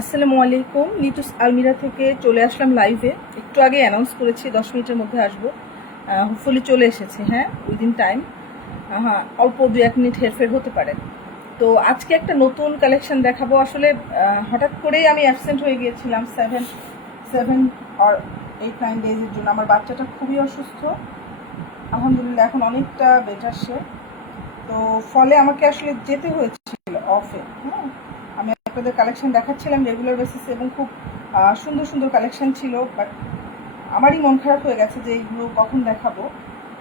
আসসালামু আলাইকুম। লিটুস আলমিরা থেকে চলে আসলাম লাইভে একটু আগে অ্যানাউন্স করেছি, দশ মিনিটের মধ্যে আসব। হোপফুলি চলে এসেছে হ্যাঁ উইদিন টাইম হ্যাঁ অল্প দু এক মিনিট হেরফের হতে পারে। তো আজকে একটা নতুন কালেকশন দেখাবো। আসলে হঠাৎ করেই আমি অ্যাবসেন্ট হয়ে গিয়েছিলাম সেভেন সেভেন আর এইট নাইন ডেজের জন্য। আমার বাচ্চাটা খুবই অসুস্থ। আলহামদুলিল্লাহ, এখন অনেকটা বেটার সে। তো ফলে আমাকে আসলে যেতে হয়েছিল অফে হ্যাঁ। আপনাদের কালেকশন দেখাচ্ছিলাম রেগুলার বেসিসে এবং খুব সুন্দর সুন্দর কালেকশন ছিল বাট আমারই মন খারাপ হয়ে গেছে যে এইগুলো কখন দেখাবো।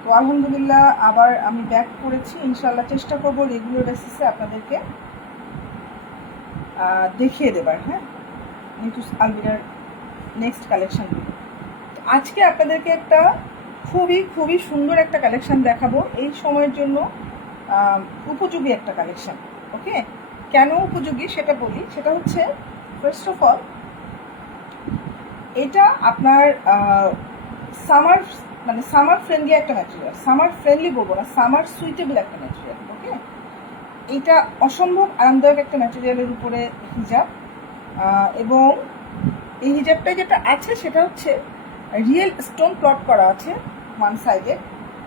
তো আলহামদুলিল্লাহ আবার আমি ব্যাক করেছি ইনশাল্লাহ চেষ্টা করব রেগুলার বেসিসে আপনাদেরকে দেখিয়ে দেবার হ্যাঁ? নিটুস আলমিরার নেক্সট কালেকশনগুলো তো আজকে আপনাদেরকে একটা খুবই খুবই সুন্দর একটা কালেকশন দেখাবো। এই সময়ের জন্য উপযোগী একটা কালেকশন ওকে কেন উপযোগী সেটা বলি। সেটা হচ্ছে ফার্স্ট অফ অল এটা আপনার সামার মানে সামার ফ্রেন্ডলি একটা ম্যাটেরিয়াল সামার ফ্রেন্ডলি বলব না সামার সুইটেবল একটা ম্যাটেরিয়াল ওকে এটা অসম্ভব আরামদায়ক একটা ম্যাটেরিয়ালের উপরে হিজাব। এবং এই হিজাবটা যেটা আছে সেটা হচ্ছে রিয়েল স্টোন প্লট করা আছে ওয়ান সাইডে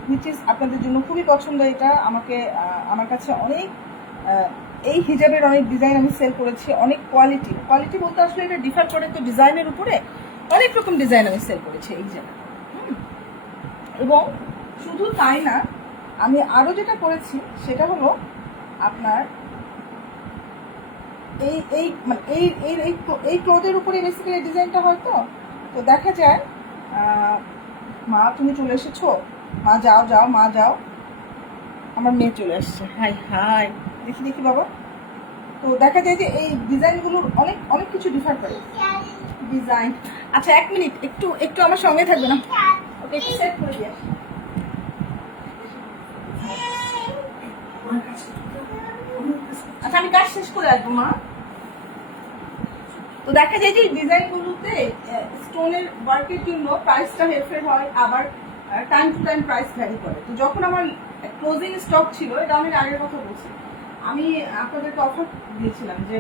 হুইচ ইজ আপনাদের জন্য খুবই পছন্দ এটা। আমাকে আমার কাছে অনেক এই হিজাবের অনেক ডিজাইন আমি সেল করেছি, অনেক কোয়ালিটি কোয়ালিটি বলতে আসলে এটা ডিফার করে তো ডিজাইনের উপরে অনেক রকম ডিজাইন আমি সেল করেছি এই হুম। এবং শুধু তাই না, আমি আরও যেটা করেছি, সেটা হলো আপনার এই এই মানে এই এই এই ক্লো- এই ক্লোথের উপরে বেসিক্যালি ডিজাইনটা হয় তো। তো দেখা যায় মা তুমি চলে এসেছ, মা যাও যাও, মা যাও। আমার মেয়ে চলে আসছে হাই হাই। দেখি দেখি বাবা। তো দেখা যায় যে এই ডিজাইনগুলোর অনেক অনেক কিছু ডিফার করে। ডিজাইন আচ্ছা এক মিনিট, একটু একটু আমার সঙ্গে থাকবে না? ওকে, একটু সেট করে দিয়ে আচ্ছা আমি কাজ শেষ করে আসব, মা। তো দেখা যায় যে ডিজাইনগুলোতে স্টোনের ওয়ার্কের জন্য প্রাইসটা হেরফের হয়, আবার time to time price vary করে। তো যখন আমার ক্লোজিং স্টক ছিল, এটা আমি আগের কথা বলছি। আমি আপনাদেরকে অফার দিয়েছিলাম যে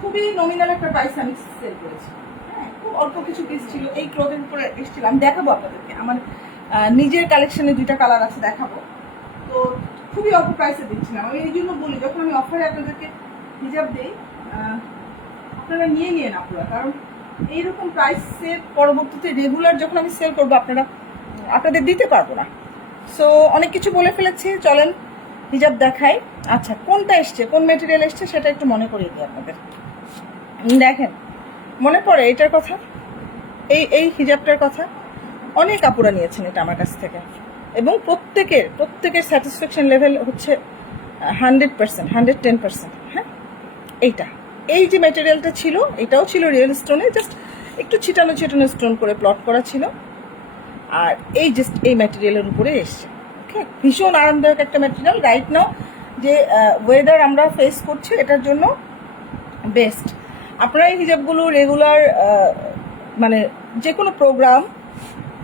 খুবই নমিনাল একটা প্রাইস আমি সেল করেছি। হ্যাঁ খুব অল্প কিছু পিস ছিল, এই ক্লোথের উপরে এসেছিলাম দেখাবো আপনাদেরকে, আমার নিজের কালেকশনে দুইটা কালার আছে, দেখাবো। তো খুবই অল্প প্রাইসে দিচ্ছিলাম। আমি এই জন্য বলি, যখন আমি অফারে আপনাদেরকে হিজাব দিই আপনারা নিয়ে নিয়ে না পুরো কারণ এইরকম প্রাইসে পরবর্তীতে রেগুলার যখন আমি সেল করব, আপনারা, আপনাদের দিতে পারব না। সো অনেক কিছু বলে ফেলেছি, চলেন। হিজাব দেখাই। আচ্ছা কোনটা এসছে? কোন মেটেরিয়াল এসছে? সেটা একটু মনে করিয়ে দিই আপনাদের। দেখেন, মনে পড়ে এটার কথা? এই এই হিজাবটার কথা? অনেক কাপড়া নিয়েছেন এটা আমার কাছ থেকে। এবং প্রত্যেকের প্রত্যেকের স্যাটিসফ্যাকশন লেভেল হচ্ছে hundred percent hundred ten percent হ্যাঁ? এইটা। এই যে ম্যাটেরিয়ালটা ছিল, এটাও ছিল রিয়েল স্টোনে জাস্ট একটু ছিটানো ছিটানো স্টোন করে প্লট করা ছিল। আর এই জাস্ট এই ম্যাটেরিয়ালের উপরে এসছে। ওকে ভীষণ আরামদায়ক একটা ম্যাটেরিয়াল রাইট নাও যে ওয়েদার আমরা ফেস করছি, এটার জন্য বেস্ট আপনারা এই হিজাবগুলো রেগুলার মানে যে কোনো প্রোগ্রাম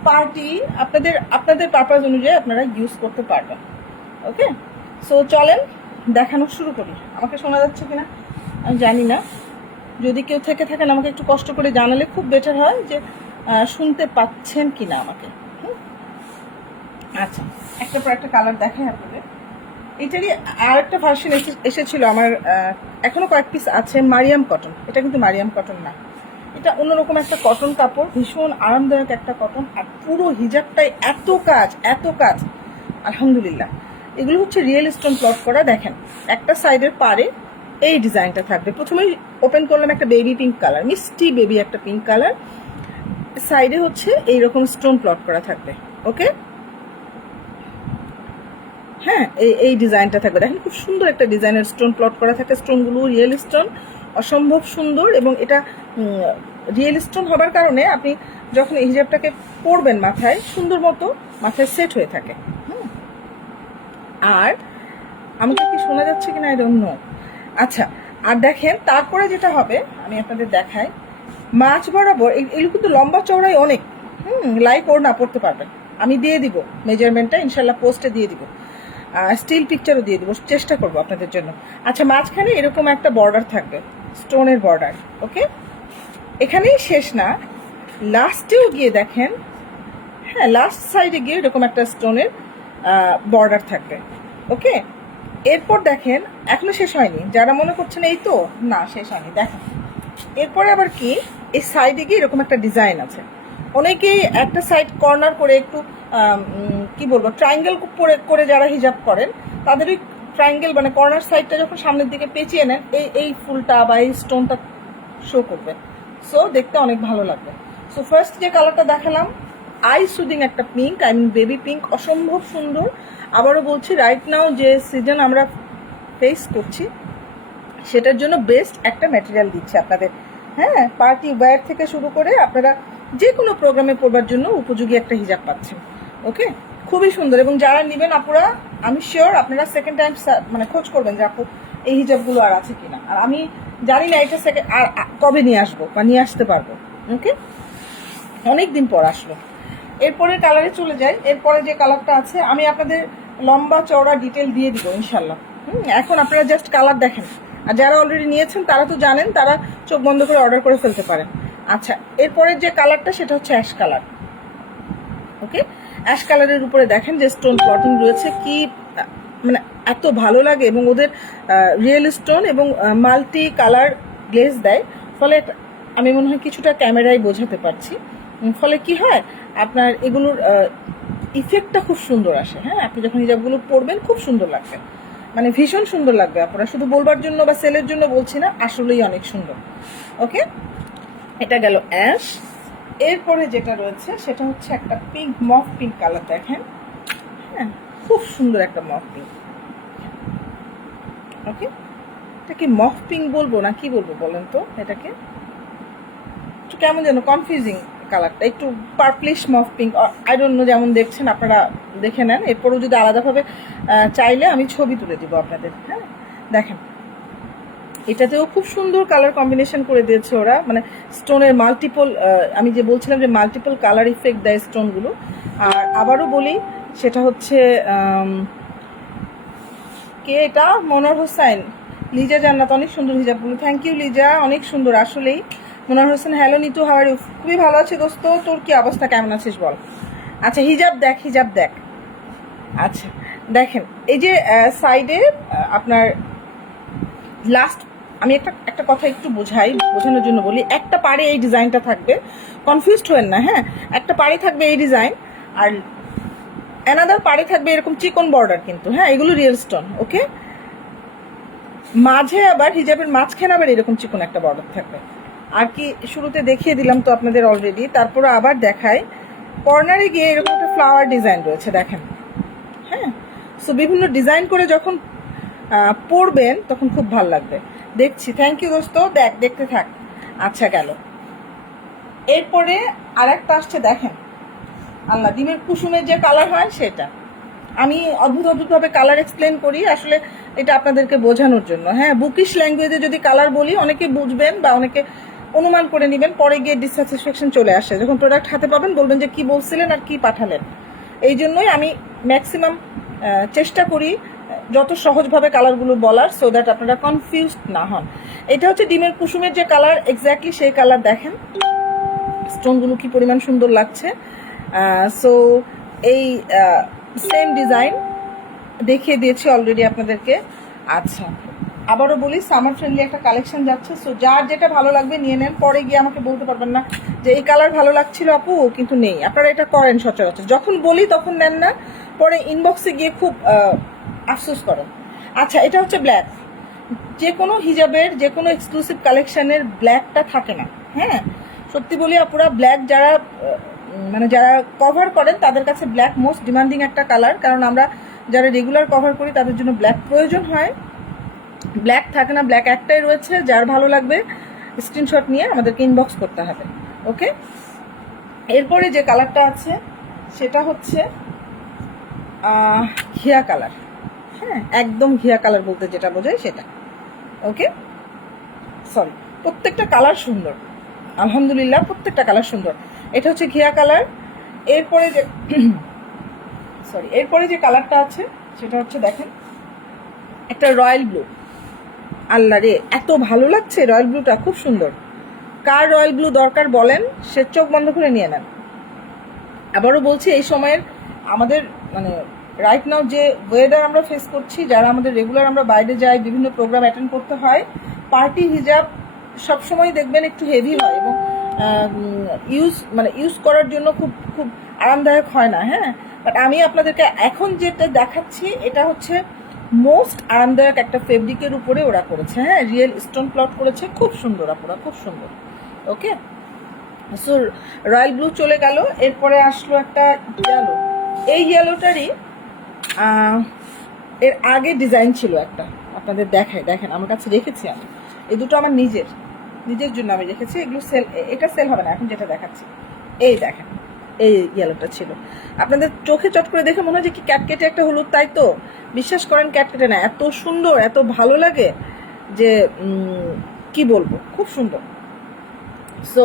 পার্টি আপনাদের আপনাদের পারপাস অনুযায়ী আপনারা ইউজ করতে পারবেন। ওকে সো চলেন, দেখানো শুরু করি। আমাকে শোনা যাচ্ছে কিনা? আমি জানি না। যদি কেউ থেকে থাকেন, আমাকে একটু কষ্ট করে জানালে খুব বেটার হয় যে শুনতে পাচ্ছেন কিনা আমাকে? আচ্ছা একটা পর একটা কালার দেখাই আপনাদের। এটারই আর একটা ভার্সন এসেছিল আমার আহ, এখনও কয়েক পিস আছে মারিয়াম কটন এটা কিন্তু মারিয়াম কটন না। এটা অন্যরকম একটা কটন কাপড় ভীষণ আরামদায়ক একটা কটন আর পুরো হিজাবটাই এত কাজ এত কাজ। আলহামদুলিল্লাহ। এগুলো হচ্ছে রিয়েল স্টোন প্লট করা দেখেন একটা সাইডের পারে এই ডিজাইনটা থাকবে। প্রথমেই ওপেন করলাম একটা বেবি পিঙ্ক কালার মিষ্টি বেবি একটা পিঙ্ক কালার সাইডে হচ্ছে এইরকম স্টোন প্লট করা থাকবে ওকে হ্যাঁ এই এই ডিজাইনটা থাকবে। দেখেন খুব সুন্দর একটা ডিজাইনের স্টোন প্লট করা থাকে। স্টোনগুলো রিয়েল স্টোন অসম্ভব সুন্দর এবং এটা রিয়েল স্টোন হবার কারণে আপনি যখন এই হিজাবটাকে পরবেন মাথায়, সুন্দর মতো মাথায় সেট হয়ে থাকে। আর আমাকে কি শোনা যাচ্ছে কিনা? ডোন্ট নো আচ্ছা আর দেখেন তারপরে যেটা হবে, আমি আপনাদের দেখাই। মাছ বরাবর এগুলো কিন্তু লম্বা চওড়াই অনেক। হুম লাইক ওর না পড়তে পারবেন। আমি দিয়ে দিব। মেজারমেন্টটা ইনশাল্লাহ পোস্টে দিয়ে দিব। স্টিল পিকচারও দিয়ে দেবো, চেষ্টা করব আপনাদের জন্য। আচ্ছা মাঝখানে এরকম একটা বর্ডার থাকবে স্টোনের বর্ডার ওকে এখানেই শেষ না। লাস্টেও গিয়ে দেখেন হ্যাঁ লাস্ট সাইডে গিয়ে এরকম একটা স্টোনের বর্ডার থাকবে ওকে এরপর দেখেন, এখনও শেষ হয়নি। যারা মনে করছেন এই তো, না, শেষ হয়নি, দেখেন। এরপরে আবার কি? এই সাইডে গিয়ে এরকম একটা ডিজাইন আছে। অনেকেই একটা সাইড কর্নার করে একটু কি বলব ট্রায়াঙ্গেল করে করে যারা হিজাব করেন তাদের ওই ট্রায়াঙ্গেল মানে কর্নার সাইডটা যখন সামনের দিকে পেঁচিয়ে নেন, এই এই ফুলটা বা এই স্টোনটা শো করবে। সো দেখতে অনেক ভালো লাগবে। সো ফার্স্ট যে কালারটা দেখালাম আই সুদিং একটা pink I mean baby pink অসম্ভব সুন্দর। আবারও বলছি রাইট নাও যে সিজন আমরা ফেস করছি, সেটার জন্য বেস্ট একটা ম্যাটেরিয়াল দিচ্ছে আপনাদের। হ্যাঁ পার্টি ওয়্যার থেকে শুরু করে আপনারা যে কোনো প্রোগ্রামে পড়বার জন্য উপযোগী একটা হিজাব পাচ্ছেন। ওকে? খুবই সুন্দর। এবং যারা নেবেন আপুরা, আমি শিওর আপনারা সেকেন্ড টাইম মানে খোঁজ করবেন যে আপু এই হিজাবগুলো আর আছে কিনা। আর আমি জানি না এটা সেকেন্ড আর কবে নিয়ে আসব বা নিয়ে আসতে পারব। ওকে? অনেক দিন পর আসলো। এরপরে কালারে চলে যাই। এরপরে যে কালারটা আছে, আমি আপনাদের লম্বা চওড়া ডিটেল দিয়ে দিব ইনশাল্লাহ হুম? এখন আপনারা জাস্ট কালার দেখেন। আর যারা অলরেডি নিয়েছেন, তারা তো জানেন, তারা চোখ বন্ধ করে অর্ডার করে ফেলতে পারেন। আচ্ছা এরপরের যে কালারটা সেটা হচ্ছে অ্যাশ কালার ওকে? অ্যাশ কালারের উপরে দেখেন যে স্টোন প্লটিং রয়েছে, কি মানে এত ভালো লাগে এবং ওদের রিয়েল স্টোন এবং মাল্টি কালার গ্লেজ দেয়। ফলে আমি মনে হয় কিছুটা ক্যামেরায় বোঝাতে পারছি। ফলে কি হয়, আপনার এগুলোর ইফেক্টটা খুব সুন্দর আসে। হ্যাঁ আপনি যখন হিজাবগুলো পরবেন, খুব সুন্দর লাগবে। মানে ভীষণ সুন্দর লাগবে আপনারা। শুধু বলবার জন্য বা সেলের জন্য বলছি না, আসলেই অনেক সুন্দর। ওকে এটা গেল অ্যাশ। এরপরে যেটা রয়েছে, সেটা হচ্ছে একটা পিঙ্ক মফ পিঙ্ক কালার দেখেন। হ্যাঁ খুব সুন্দর একটা মফ পিঙ্ক ওকে এটাকে মফ পিঙ্ক বলব না কি বলব বলেন তো এটাকে? একটু কেমন যেন কনফিউজিং কালারটা একটু purplish mauve pink I don't know যেমন দেখছেন আপনারা দেখে নেন। এরপরেও যদি আলাদাভাবে চাইলে আমি ছবি তুলে দিব আপনাদের হ্যাঁ? দেখেন এটাতেও খুব সুন্দর কালার কম্বিনেশন করে দিয়েছে ওরা। মানে স্টোনের মাল্টিপল আমি যে বলছিলাম যে মাল্টিপল কালার ইফেক্ট দেয় স্টোনগুলো আর আবারও বলি, সেটা হচ্ছে কে এটা? মনোর হোসেন। লিজা জান্নাত, অনেক সুন্দর হিজাব হিজাবগুলো থ্যাংক ইউ লিজা। অনেক সুন্দর, আসলেই। মনোর হোসেন হ্যালো নিতু হাওয়ার খুবই ভালো আছে দোস্ত। তোর কি অবস্থা? কেমন আছিস বল? আচ্ছা হিজাব দেখ হিজাব দেখ। আচ্ছা দেখেন, এই যে সাইডে আপনার লাস্ট আমি একটা একটা কথা একটু বোঝাই বোঝানোর জন্য বলি একটা পাড়ে এই ডিজাইনটা থাকবে। কনফিউজড হবেন না হ্যাঁ? একটা পাড়ে থাকবে এই ডিজাইন আর অ্যানাদার পাড়ে থাকবে এরকম চিকন বর্ডার কিন্তু হ্যাঁ? এগুলো রিয়েল স্টোন ওকে মাঝে আবার হিজাবের মাঝখানে আবার এরকম চিকন একটা বর্ডার থাকবে। আর কি শুরুতে দেখিয়ে দিলাম তো আপনাদের অলরেডি তারপরে আবার দেখাই। কর্নারে গিয়ে এরকম একটা ফ্লাওয়ার ডিজাইন রয়েছে দেখেন। হ্যাঁ? সো বিভিন্ন ডিজাইন করে যখন আহ, পড়বেন তখন খুব ভালো লাগবে। দেখছি। থ্যাংক ইউ দোস্ত, দেখ, দেখতে থাক। আচ্ছা গেল। এরপরে আর একটা আসছে, দেখেন। আল্লাহ, ডিমের কুসুমের যে কালার হয় সেটা। আমি অদ্ভুত, অদ্ভুতভাবে কালার এক্সপ্লেন করি, আসলে এটা আপনাদেরকে বোঝানোর জন্য। হ্যাঁ বুকিশ ল্যাঙ্গুয়েজে যদি কালার বলি, অনেকে বুঝবেন বা অনেকে অনুমান করে নেবেন, পরে গিয়ে ডিসস্যাটিসফ্যাকশন চলে আসে। যখন প্রোডাক্ট হাতে পাবেন, বলবেন যে কি বলছিলেন আর কি পাঠালেন। এই জন্যই আমি ম্যাক্সিমাম চেষ্টা করি যত সহজভাবে কালারগুলো বলার সো দ্যাট আপনারা কনফিউজড না হন। এটা হচ্ছে ডিমের কুসুমের যে কালার এক্স্যাক্টলি সেই কালার দেখেন। স্টোনগুলো কি পরিমাণ সুন্দর লাগছে। সো এই সেম ডিজাইন দেখিয়ে দিয়েছি অলরেডি আপনাদেরকে। আচ্ছা আবারও বলি সামার ফ্রেন্ডলি একটা কালেকশন যাচ্ছে। সো যার যেটা ভালো লাগবে নিয়ে নেন। পরে গিয়ে আমাকে বলতে পারবেন না যে এই কালার ভালো লাগছিল আপু, কিন্তু নেই। আপনারা এটা করেন সচরাচর। যখন বলি তখন নেন না। পরে ইনবক্সে গিয়ে খুব আফসোস করেন। আচ্ছা এটা হচ্ছে ব্ল্যাক যে কোনো হিজাবের যে কোনো এক্সক্লুসিভ কালেকশনের ব্ল্যাকটা থাকে না হ্যাঁ? সত্যি বলি আপুরা ব্ল্যাক যারা মানে যারা কভার করেন, তাদের কাছে ব্ল্যাক মোস্ট ডিমান্ডিং একটা কালার কারণ আমরা যারা রেগুলার কভার করি, তাদের জন্য ব্ল্যাক প্রয়োজন হয়। ব্ল্যাক থাকে না ব্ল্যাক একটাই রয়েছে, যার ভালো লাগবে স্ক্রিনশট নিয়ে আমাদেরকে ইনবক্স করতে হবে ওকে এরপরে যে কালারটা আছে, সেটা হচ্ছে ঘিয়া কালার হ্যাঁ একদম ঘিয়া কালার বলতে যেটা বোঝায় সেটা। ওকে সরি প্রত্যেকটা কালার সুন্দর। আলহামদুলিল্লাহ, প্রত্যেকটা কালার সুন্দর। এটা হচ্ছে ঘিয়া কালার এরপরে যে সরি এরপরে যে কালারটা আছে, সেটা হচ্ছে দেখেন, একটা রয়্যাল ব্লু আল্লাহ রে, এত ভালো লাগছে রয়্যাল ব্লুটা খুব সুন্দর। কার রয়্যাল ব্লু দরকার বলেন, সে চোখ বন্ধ করে নিয়ে নেন। আবারও বলছি, এই সময়ের আমাদের মানে রাইট নাও যে ওয়েদার আমরা ফেস করছি, যারা আমাদের রেগুলার আমরা বাইরে যাই, বিভিন্ন প্রোগ্রাম অ্যাটেন্ড করতে হয় পার্টি হিজাব সবসময় দেখবেন একটু হেভি হয় এবং ইউজ মানে ইউজ করার জন্য খুব খুব আরামদায়ক হয় না হ্যাঁ? বাট আমি আপনাদেরকে এখন যেটা দেখাচ্ছি, এটা হচ্ছে মোস্ট আরামদায়ক একটা ফেব্রিকের উপরে ওরা করেছে হ্যাঁ? রিয়েল স্টোন প্লট করেছে, খুব সুন্দর আপুরা, খুব সুন্দর ওকে সো রয়্যাল ব্লু চলে গেল, এরপরে আসলো একটা ইয়েলো এই ইয়েলোটারই এর আগে ডিজাইন ছিল একটা। আপনাদের দেখায় দেখেন, আমার কাছে রেখেছি আমি। এই দুটো আমার নিজের। নিজের জন্য আমি রেখেছি, এগুলো সেল এটা সেল হবে না, এখন যেটা দেখাচ্ছি। এই দেখেন, এই ইয়েলোটা ছিল। আপনাদের চোখে চট করে দেখে মনে হয় যে কি ক্যাটকেটে একটা হলুদ, তাই তো? বিশ্বাস করেন ক্যাটকেটে না, এত সুন্দর, এত ভালো লাগে যে কি বলব, খুব সুন্দর। সো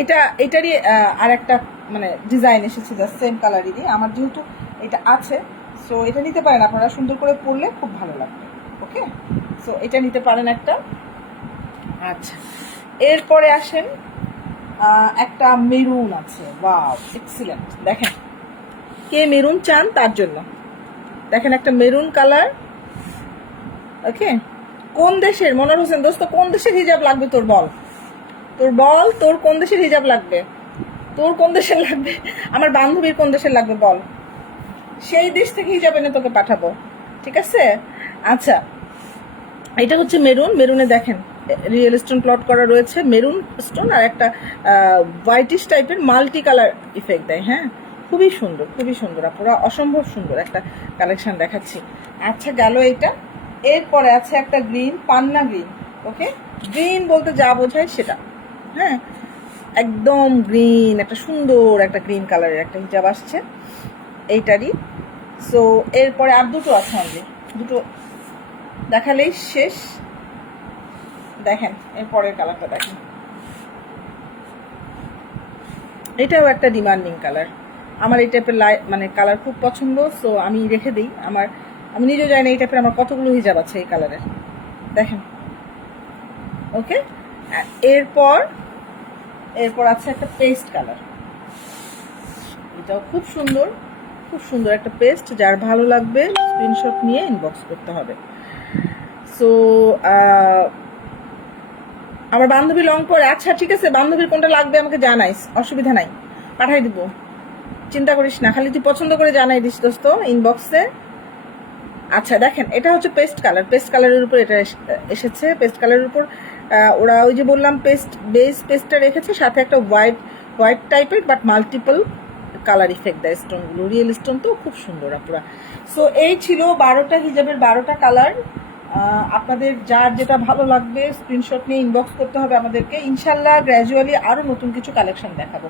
এটা, এটারই আর একটা মানে ডিজাইন এসেছে জাস্ট সেম কালারেরই আমার যেহেতু এটা আছে সো এটা নিতে পারেন। আপনারা সুন্দর করে পরলে খুব ভালো লাগবে। ওকে সো এটা নিতে পারেন একটা। আচ্ছা। এরপরে আসেন একটা মেরুন আছে। ওয়াও এক্সিলেন্ট দেখেন। কে মেরুন চান তার জন্য। দেখেন একটা মেরুন কালার। ওকে কোন দেশের? মনোর হোসেন, দোস্ত, কোন দেশের হিজাব লাগবে তোর? বল। তোর বল, তোর কোন দেশের হিজাব লাগবে? তোর কোন দেশের লাগবে? আমার বান্ধবীর কোন দেশের লাগবে? বল। সেই দেশ থেকে হিজাব এনে তোকে পাঠাবো। ঠিক আছে? আচ্ছা এটা হচ্ছে মেরুন। মেরুনে দেখেন রিয়েল স্টোন প্লট করা রয়েছে। মেরুন স্টোন আর একটা হোয়াইটিশ টাইপের মাল্টি কালার ইফেক্ট দেয় হ্যাঁ? খুবই সুন্দর খুবই সুন্দর পুরো অসম্ভব সুন্দর একটা কালেকশন দেখাচ্ছি। আচ্ছা গেল এটা এরপরে আছে একটা গ্রিন পান্না গ্রিন ওকে গ্রিন বলতে যা বোঝায় সেটা হ্যাঁ? একদম গ্রিন একটা সুন্দর একটা গ্রিন কালারের একটা হিজাব আসছে। এইটারই। সো এরপরে আর দুটো আছে আমাদের দুটো দেখালেই শেষ। দেখেন, এর পরের কালারটা দেখেন। এটাও একটা ডিমান্ডিং কালার আমার এই টাইপের লাই মানে কালার খুব পছন্দ সো আমি রেখে দিই। আমার, আমি নিজেও জানি না এই টাইপের আমার কতগুলো হিজাব আছে এই কালারের দেখেন। ওকে এরপর এরপর আছে একটা পেস্ট কালার এটাও খুব সুন্দর। খুব সুন্দর একটা পেস্ট যার ভালো লাগবে স্ক্রিনশট নিয়ে ইনবক্স করতে হবে। সো আমার বান্ধবী লং পরে আচ্ছা ঠিক আছে, বান্ধবীর কোনটা লাগবে আমাকে জানাইস, অসুবিধা নাই, পাঠাই দিব। চিন্তা করিস না, খালি তুই পছন্দ করে জানাই দিস দোস্ত ইনবক্সে আচ্ছা দেখেন, এটা হচ্ছে পেস্ট কালার পেস্ট কালারের উপর এটা এস- এসেছে পেস্ট কালারের উপর ওরা ওই যে বললাম পেস্ট বেস পেস্টটা রেখেছে, সাথে একটা হোয়াইট হোয়াইট টাইপের বাট মাল্টিপল কালার ইফেক্ট দেয় স্টোনগুলো রিয়েল স্টোন তো খুব সুন্দর আপুরা। সো এই ছিল বারোটা হিজাবের বারোটা কালার আপনাদের যার যেটা ভালো লাগবে স্ক্রিনশট নিয়ে ইনবক্স করতে হবে আমাদেরকে। ইনশাল্লাহ গ্র্যাজুয়ালি আরও নতুন কিছু কালেকশন দেখাবো।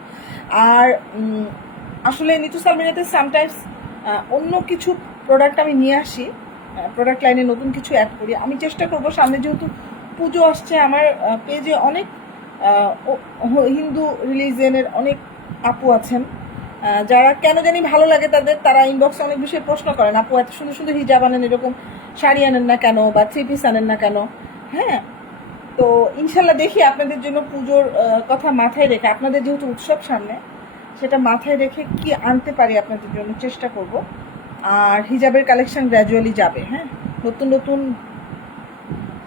আর আসলে নিতু সালমিনাতে সামটাইমস অন্য কিছু প্রোডাক্ট আমি নিয়ে আসি। প্রোডাক্ট লাইনে নতুন কিছু অ্যাড করি। আমি চেষ্টা করব, সামনে যেহেতু পুজো আসছে আমার পেজে অনেক হিন্দু রিলিজিয়নের অনেক আপু আছেন। যারা কেন জানি ভালো লাগে তাদের, তারা ইনবক্সে অনেক বিষয়ে প্রশ্ন করেন, আপু, এত সুন্দর সুন্দর হিজাব আনেন, এরকম শাড়ি আনেন না কেন বা থ্রি পিস আনেন না কেন? হ্যাঁ তো ইনশাল্লাহ দেখি আপনাদের জন্য পুজোর কথা মাথায় রেখে, আপনাদের যেহেতু উৎসব সামনে, সেটা মাথায় রেখে কি আনতে পারি আপনাদের জন্য চেষ্টা করব। আর হিজাবের কালেকশন গ্র্যাজুয়ালি যাবে হ্যাঁ নতুন নতুন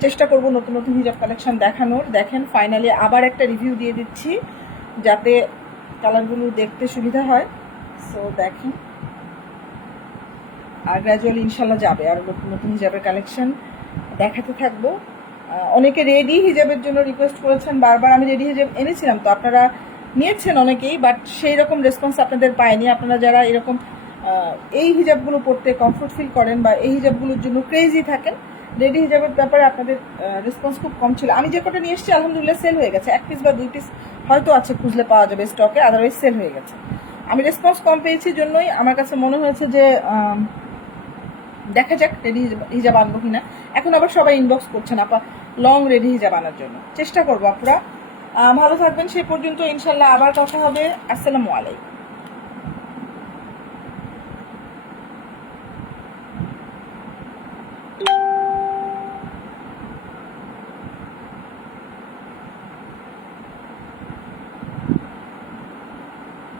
চেষ্টা করব নতুন নতুন হিজাব কালেকশন দেখানোর। দেখেন ফাইনালি আবার একটা রিভিউ দিয়ে দিচ্ছি, যাতে কালারগুলো দেখতে সুবিধা হয়। সো দেখেন আর গ্র্যাজুয়ালি ইনশাল্লাহ যাবে। আর নতুন নতুন হিজাবের কালেকশন দেখাতে থাকব। অনেকে রেডি হিজাবের জন্য রিকোয়েস্ট করেছেন। বারবার আমি রেডি হিজাব এনেছিলাম, তো আপনারা নিয়েছেন অনেকেই বাট সেই রকম রেসপন্স আপনাদের পায়নি আপনারা যারা এরকম এই হিজাবগুলো পড়তে কমফোর্ট ফিল করেন বা এই হিজাবগুলোর জন্য ক্রেজি থাকেন রেডি হিজাবের ব্যাপারে আপনাদের রেসপন্স খুব কম ছিল। আমি যে কটা নিয়ে এসেছি আলহামদুলিল্লাহ সেল হয়ে গেছে। এক পিস বা দুই পিস হয়তো আছে খুঁজলে পাওয়া যাবে স্টকে আদারওয়াইজ সেল হয়ে গেছে। আমি রেসপন্স কম পেয়েছি জন্যই। আমার কাছে মনে হয়েছে যে দেখা যাক রেডি হিজাব আনব কিনা। এখন আবার সবাই ইনবক্স করছেন আপা লং রেডি হিজাব আনার জন্য। চেষ্টা করব আহ, ভালো থাকবেন সে পর্যন্ত ইনশাল্লাহ আবার কথা হবে। আসসালামু আলাইকুম।